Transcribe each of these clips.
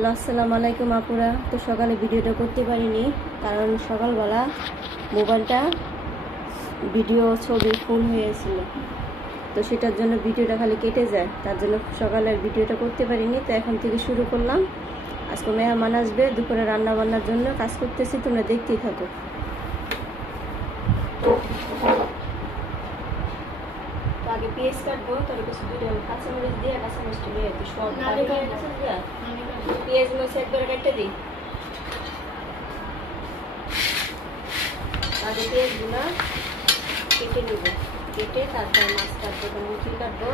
Hello, আসসালামু আলাইকুম আপুরা। তো সকালে ভিডিওটা করতে পারিনি, কারণ সকালবেলা মোবাইলটা ভিডিও ছবি ফুল হয়েছিল, তো সেটার জন্য ভিডিওটা খালি কেটে যায়, তার জন্য সকালে আর ভিডিওটা করতে পারিনি। তো এখন থেকে শুরু করলাম। আজকে মেহমান আসবে, দুপুরে রান্না বান্নার জন্য কাজ করতেছি, তোমরা দেখতেই থাকো। আগে পেঁয়াজ কাটবো, তার কিছু দুটো কাঁচামরিচ দিয়ে কাঁচামরিচটা দিয়ে একটু সব পেঁয়াজ মরিচ একবারে কেটে দিই। আগে পেঁয়াজগুলো কেটে নেব, কেটে তারপর মাছ কাটবো, মুরগি কাটবো।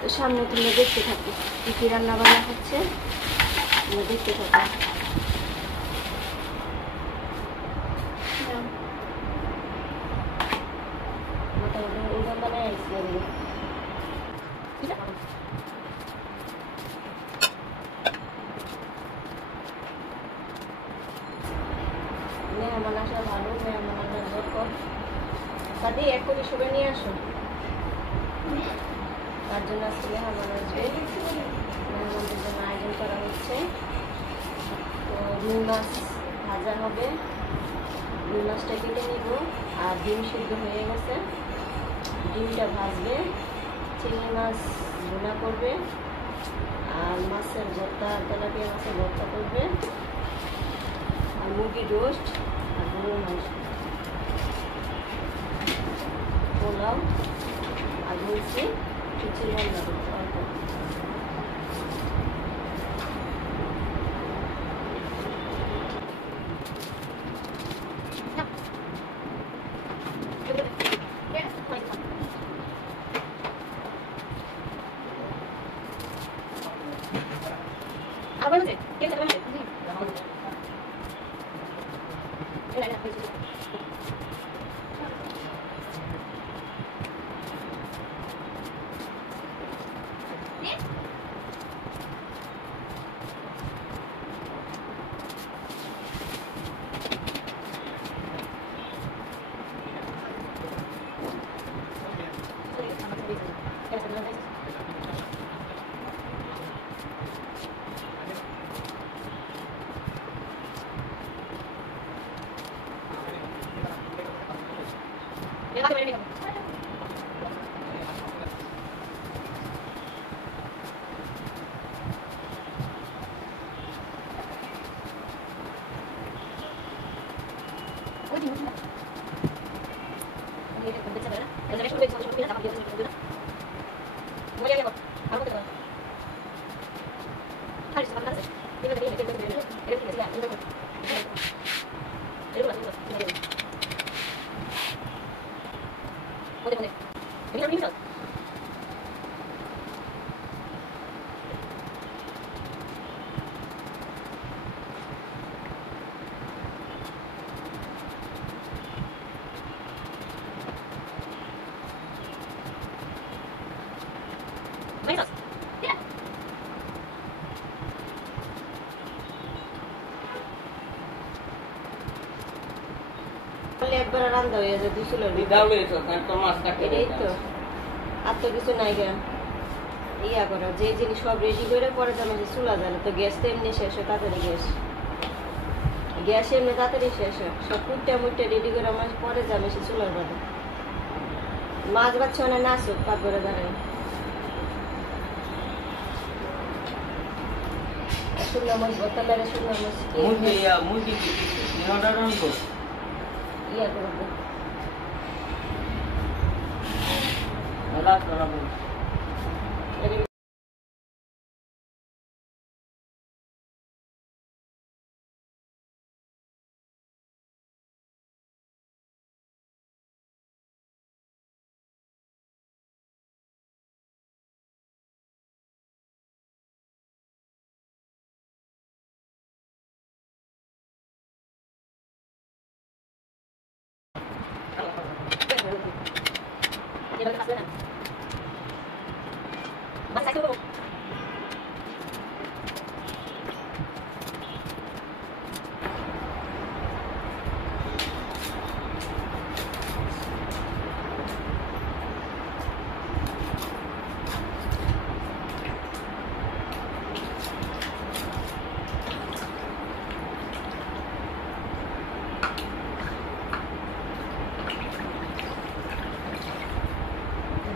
তো সামনে তুমি দেখতে থাকো কী কী রান্না বান্না হচ্ছে, তুমি দেখতে থাকো। মোটামুটি ওজন বানায় আসছি আমি। মেহমান আসা ভালো, মেহমান আসার দরকার। দাদি এক কোটি সবাই নিয়ে আসো, তার জন্য আজকে মেহমান আসবে, মেহমানদের জন্য আয়োজন করা হচ্ছে। তো রুই মাছ ভাজা হবে, রুই মাছটা কেটে নিব। আর ডিম সিদ্ধ হয়ে গেছে, ডিমটা ভাজবে। চিংড়ি মাছ ভুনা করবে, আর মাছের ভর্তা, তেলাপিয়া মাছের ভর্তা করবে, আর মুরগির রোস্ট, আর গরুর মাংস, পোলাও, আর বলছি খিচুড়ি রান্না করতে অল্প। একবার রান্না হয়ে যায়, দুই চুলের এটাই তো, আর তো কিছু নাই গা। ইয়া করো, যে জিনিস সব রেডি করে পরে যেমন চুলা জ্বালে, তো গ্যাস তো এমনি শেষ হয় তাড়াতাড়ি, গ্যাস এমনি তাড়াতাড়ি শেষ হয়। সব কুটটা মুটটা রেডি করে আমার পরে যাবে সে চুলার বাদে। মাছ বাচ্চা অনেক নাচুক পাত করে দাঁড়ায়, শুকনো মাছ ভর্তা লাগে, শুকনো মাছ ইয়া করবো।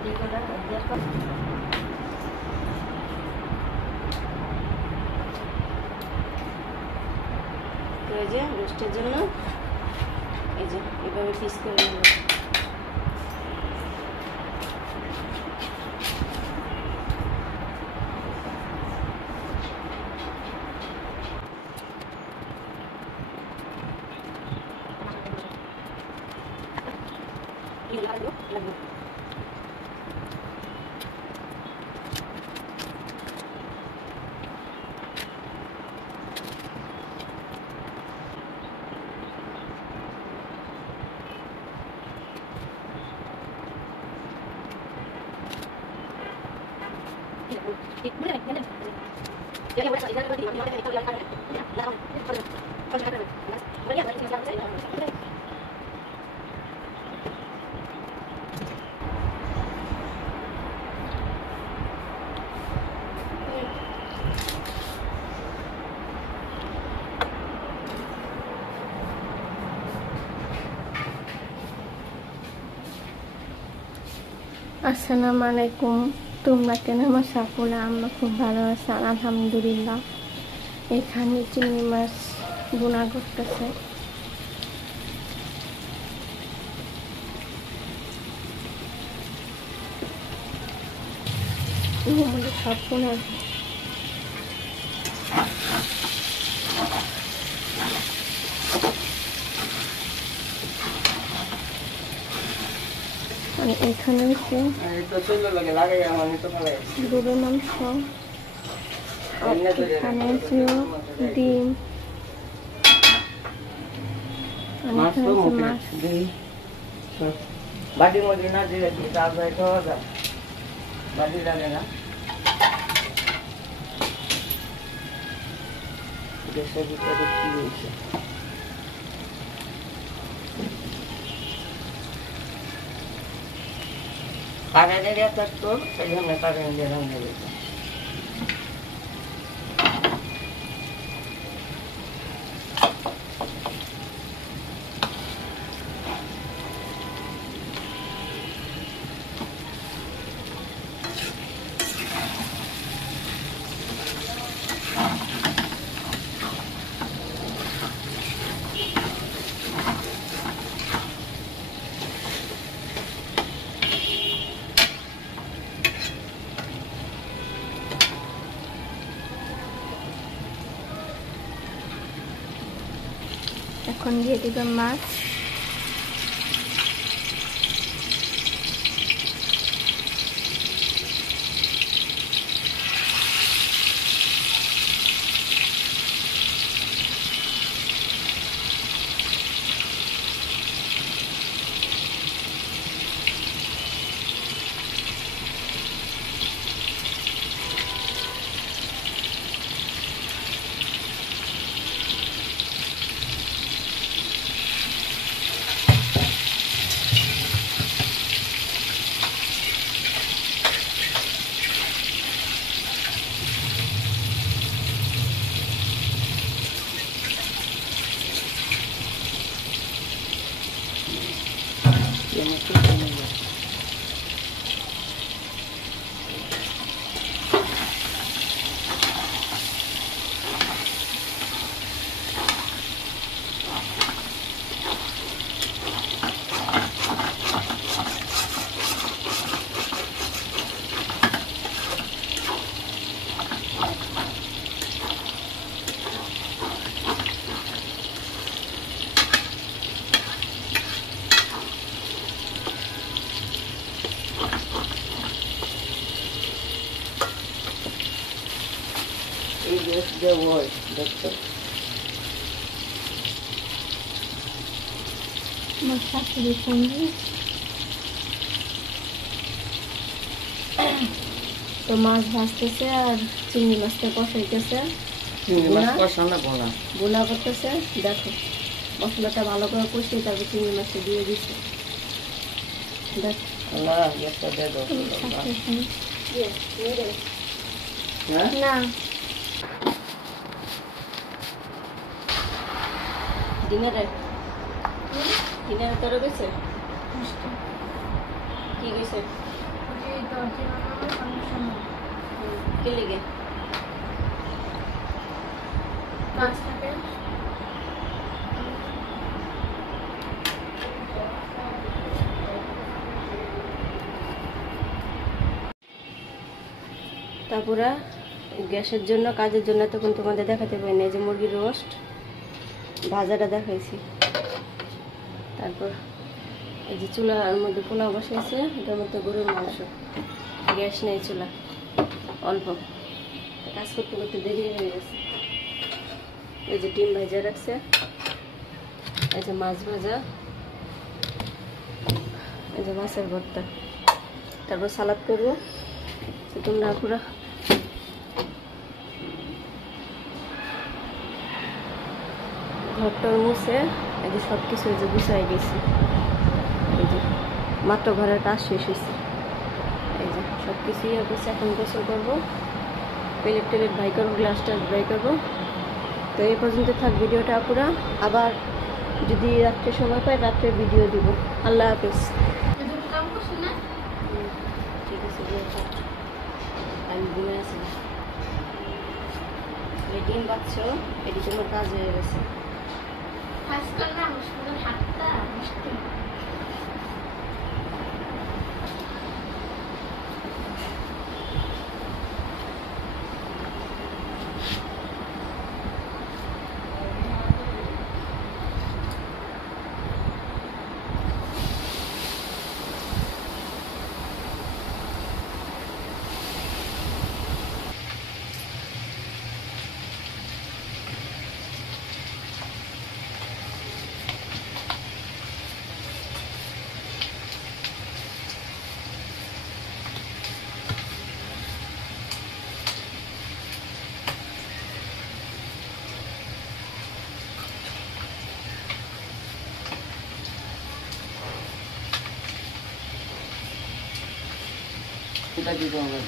রেডি করে অ্যাডজাস্ট কর। তো এই যে রোস্টের জন্য এই যে এভাবে পিস করে নেব। আসসালামু আলাইকুম। তোমরা কেমন আছো? আপুরা আমরা খুব ভালো আছি আলহামদুলিল্লাহ। এখানে চিংড়ি মাছ বোনা করতেছে। আমাদের সব বোনা আর এখানে হচ্ছে গরুর মাংস, আর এখানে হচ্ছে ডিম, আর এখানে হচ্ছে মাছ। বাড়ির মধ্যে না দিলে কি চাল যায় খাওয়া যায়? বাড়ি লাগে না দেশের ভিতরে কি হয়েছে? কারেন্টের এফেক্ট তো সেই জন্য কারেন্ট দিয়ে রান্না দিতে। এখন দিয়ে দিবে মাছ। The word, আমার শাশুড়ি সঙ্গে তো মাছ ভাজতেছে আর চিংড়ি মাছটা কষাইতেছে, বোনা করতেছে। দেখো মশলাটা ভালো করে কষিয়ে তারপর চিংড়ি মাছটা দিয়ে দিচ্ছে। দেখো না ডিনারে তোর গেছে কি গেছে? এই দরজা বানানোর সমস্যা নেই। কি লিগে? কাজ থাকে। তারপরে গ্যাসের জন্য কাজের জন্য তখন তোমাদের দেখাতে পারিনি, এই যে মুরগির রোস্ট ভাজাটা দেখাইছি। তারপর এই যে চুলার মধ্যে পোলাও বসাইছে, এটার মধ্যে গরুর মাংস, গ্যাস নেই, চুলা অল্প, কাজ করতে করতে দেরি হয়ে গেছে। এই যে ডিম ভাজা রাখছে, এই যে মাছ ভাজা, এই যে মাছের ভর্তা, তারপর সালাদ করবো। তো তোমরা পুরা ঘরটার মুছে এই যে সব কিছু যে গুছাই গেছি। এই যে মাত্র ঘরের কাজ শেষ হয়েছে, এই যে সব কিছু ইয়ে করছে। এখন গোসল করবো, প্লেট টেলেট ভাই করবো, গ্লাস টাস ভাই করবো। তো এই পর্যন্ত থাক ভিডিওটা পুরা। আবার যদি রাত্রে সময় পাই রাত্রে ভিডিও দিব। আল্লাহ হাফেজ। কাম করছো না? ঠিক আছে, আমি ঘুমে আসি। ডিম পাচ্ছ, এটি তোমার কাজ হয়ে গেছে। আজকাল না সুন্দর হাতটা মিষ্টি। এটা কি করবো?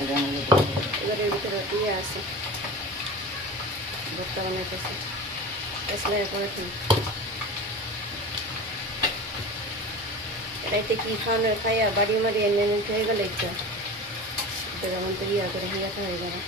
এটা আমাদের এবারের ভিতরে ইয়ে আছে, ভর্তা বানাইতেছে, এসলাই করে ঠিক। রাইতে কি খাওয়ানো খাইয়া বাড়ি মারি এনে হয়ে গেলে একটা যেমন তো ইয়া করে হিয়াটা হয়ে যাবে।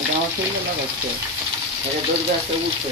এটা আমার শরীরে লাগাচ্ছে, এটা দরজা আছে উঠছে।